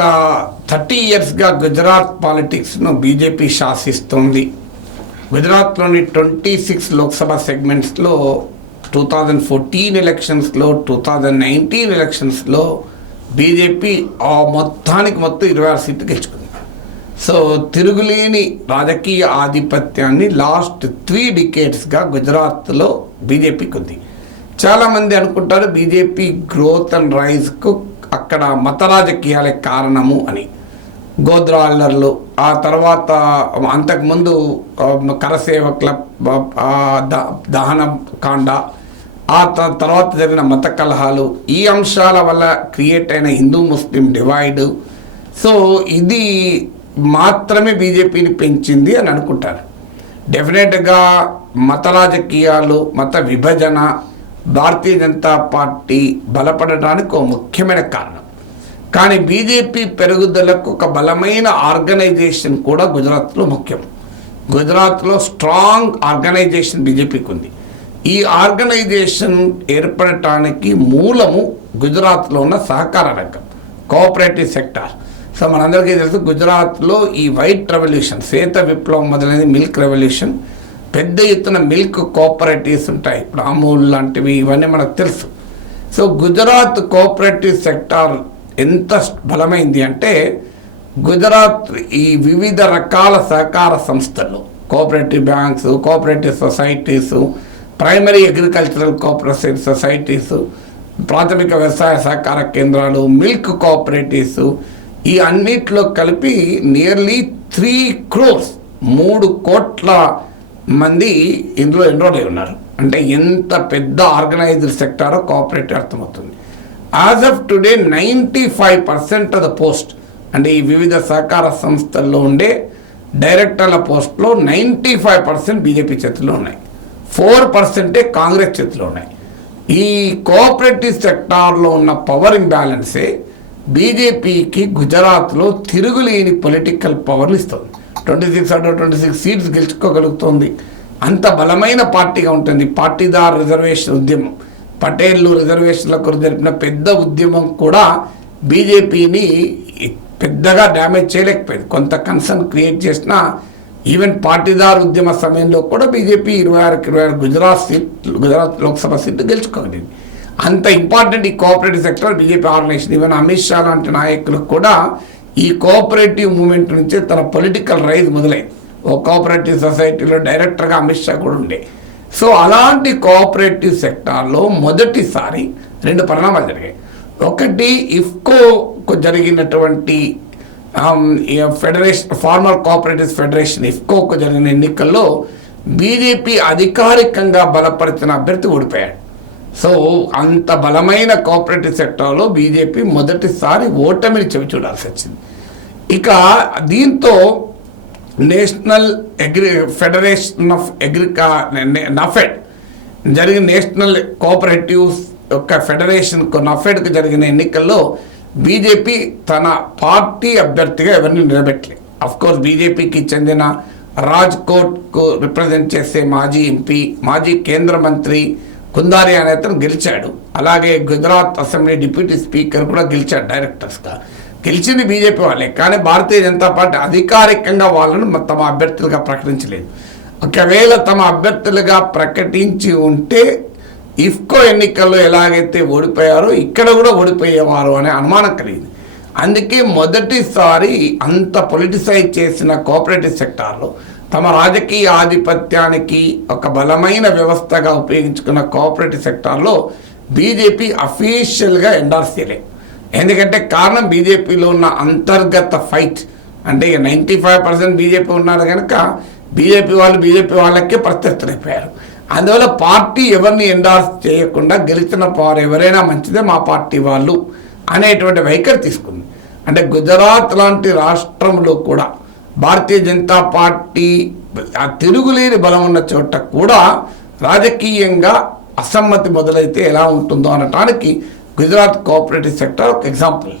గత 30 ఇయర్స్గా గుజరాత్ పాలిటిక్స్ను బీజేపీ శాసిస్తుంది. గుజరాత్లోని 26 లోక్సభ సెగ్మెంట్స్లో 2014 ఎలక్షన్స్లో 2019 ఎలక్షన్స్లో బీజేపీ మొత్తం 26 సీట్లు గెలుచుకుంది. సో తిరుగులేని రాజకీయ ఆధిపత్యాన్ని లాస్ట్ 3 డికేడ్స్గా గుజరాత్లో బీజేపీకి ఉంది. చాలామంది అనుకుంటారు బీజేపీ గ్రోత్ అండ్ రైజ్కు అక్కడ మత రాజకీయాలే కారణము అని. గోద్రా అల్లర్లు, ఆ తర్వాత అంతకుముందు కరసేవకుల దహన కాండ, ఆ తర్వాత జరిగిన మత కలహాలు, ఈ అంశాల వల్ల క్రియేట్ అయిన హిందూ ముస్లిం డివైడ్, సో ఇది మాత్రమే బీజేపీని పెంచింది అని అనుకుంటారు. డెఫినెట్గా మత రాజకీయాలు, మత విభజన భారతీయ జనతా పార్టీ బలపడటానికి ఒక ముఖ్యమైన కారణం. కానీ బీజేపీ పెరుగుదలకు ఒక బలమైన ఆర్గనైజేషన్ కూడా గుజరాత్లో ముఖ్యం. గుజరాత్లో స్ట్రాంగ్ ఆర్గనైజేషన్ బీజేపీకి ఉంది. ఈ ఆర్గనైజేషన్ ఏర్పడటానికి మూలము గుజరాత్లో ఉన్న సహకార రంగం, కోఆపరేటివ్ సెక్టార్. సో మనందరికీ తెలుసు గుజరాత్లో ఈ వైట్ రెవల్యూషన్, శ్వేత విప్లవం మొదలైన మిల్క్ రెవల్యూషన్, పెద్ద ఎత్తున మిల్క్ కోఆపరేటివ్స్ ఉంటాయి, ఇప్పుడు అమూల్ లాంటివి, ఇవన్నీ మనకు తెలుసు. సో గుజరాత్ కోఆపరేటివ్ సెక్టార్ ఎంత బలమైంది అంటే గుజరాత్ ఈ వివిధ రకాల సహకార సంస్థలు, cooperative banks, cooperative societies, primary agricultural cooperative societies, ప్రాథమిక వ్యవసాయ సహకార కేంద్రాలు, మిల్క్ కోఆపరేటివ్స్, ఈ అన్నిట్లో కలిపి నియర్లీ 3 crores 3 కోట్ల మంది ఇందులో ఎన్రోల్ అయి ఉన్నారు. అంటే ఎంత పెద్ద ఆర్గనైజ్డ్ సెక్టారో కోఆపరేటివ్ అర్థమవుతుంది. As of today 95% of the post, అంటే ఈ వివిధ సహకార సంస్థల్లో ఉండే డైరెక్టర్ల పోస్ట్లో 95% బీజేపీ చేతిలో ఉన్నాయి, 4% కాంగ్రెస్ చేతిలో ఉన్నాయి. ఈ కోఆపరేటివ్ సెక్టార్లో ఉన్న పవర్ ఇంబ్యాలెన్సే బీజేపీకి గుజరాత్లో తిరుగులేని పొలిటికల్ పవర్ని ఇస్తుంది. 26 సీట్స్ గెలుచుకోగలుగుతుంది. అంత బలమైన పార్టీగా ఉంటుంది. పాటీదార్ రిజర్వేషన్ ఉద్యమం, పటేళ్లు రిజర్వేషన్లకు జరిపిన పెద్ద ఉద్యమం కూడా బీజేపీని పెద్దగా డ్యామేజ్ చేయలేకపోయింది. కొంత కన్సర్న్ క్రియేట్ చేసిన ఈవెన్ పాటీదార్ ఉద్యమ సమయంలో కూడా బీజేపీ 26 గుజరాత్ లోక్సభ సీట్లు గెలుచుకోగలిగింది. అంత ఇంపార్టెంట్ ఈ cooperative sector BJP organisation. Even Amit Shah లాంటి నాయకులకు కూడా ఈ కోఆపరేటివ్ మూమెంట్ నుంచే తన పొలిటికల్ రైజ్ మొదలైంది. ఓ కోఆపరేటివ్ సొసైటీలో డైరెక్టర్గా అమిత్ షా కూడా ఉండే. సో అలాంటి కోఆపరేటివ్ సెక్టార్లో మొదటిసారి 2 పరిణామాలు జరిగాయి. ఒకటి, ఇఫ్కోకు జరిగినటువంటి ఫెడరేషన్, ఫార్మర్ కోఆపరేటివ్ ఫెడరేషన్ ఇఫ్కోకు జరిగిన ఎన్నికల్లో బీజేపీ అధికారికంగా బలపరిచిన అభ్యర్థి ఓడిపోయాడు. సో అంత బలమైన కోఆపరేటివ్ సెక్టార్లో బీజేపీ మొదటిసారి ఓటమిని చవిచూడాల్సి వచ్చింది. ఇక దీంతో నేషనల్ ఫెడరేషన్ ఆఫ్ నఫెడ్ జరిగిన నేషనల్ కోఆపరేటివ్స్ యొక్క ఫెడరేషన్కు, నఫెడ్కు జరిగిన ఎన్నికల్లో బీజేపీ తన పార్టీ అభ్యర్థిగా ఎవరిని నిలబెట్టలేదు. అఫ్కోర్స్ బీజేపీకి చెందిన రాజ్కోట్కు రిప్రజెంట్ చేసే మాజీ ఎంపీ, మాజీ కేంద్ర మంత్రి కుందారి అనే అతను గెలిచాడు. అలాగే గుజరాత్ అసెంబ్లీ డిప్యూటీ స్పీకర్ కూడా గెలిచాడు డైరెక్టర్స్గా. గెలిచింది బీజేపీ వాళ్ళే, కానీ భారతీయ జనతా పార్టీ అధికారికంగా వాళ్ళను తమ అభ్యర్థులుగా ప్రకటించలేదు. ఒకవేళ తమ అభ్యర్థులుగా ప్రకటించి ఉంటే ఇఫ్కో ఎన్నికల్లో ఎలాగైతే ఓడిపోయారో ఇక్కడ కూడా ఓడిపోయేవారు అనే అనుమానం కలిగింది. అందుకే మొదటిసారి అంత పొలిటిసైజ్ చేసిన కోఆపరేటివ్ సెక్టార్లో తమ రాజకీయ ఆధిపత్యానికి ఒక బలమైన వ్యవస్థగా ఉపయోగించుకున్న కోఆపరేటివ్ సెక్టార్లో బీజేపీ అఫీషియల్గా ఎండార్స్ చేయలేదు. ఎందుకంటే కారణం బీజేపీలో ఉన్న అంతర్గత ఫైట్. అంటే 95% బీజేపీ ఉన్నారు కనుక బీజేపీ వాళ్ళకే ప్రత్యర్థులైపోయారు. అందువల్ల పార్టీ ఎవరిని ఎండార్స్ చేయకుండా గెలిచిన పవర్ ఎవరైనా మంచిదే మా పార్టీ వాళ్ళు అనేటువంటి వైఖరి తీసుకుంది. అంటే గుజరాత్ లాంటి రాష్ట్రంలో కూడా భారతీయ జనతా పార్టీ ఆ తిరుగులేని బలం ఉన్న చోట కూడా రాజకీయంగా అసమ్మతి మొదలైతే ఎలా ఉంటుందో అనటానికి గుజరాత్ కోఆపరేటివ్ సెక్టర్ ఒక ఎగ్జాంపుల్.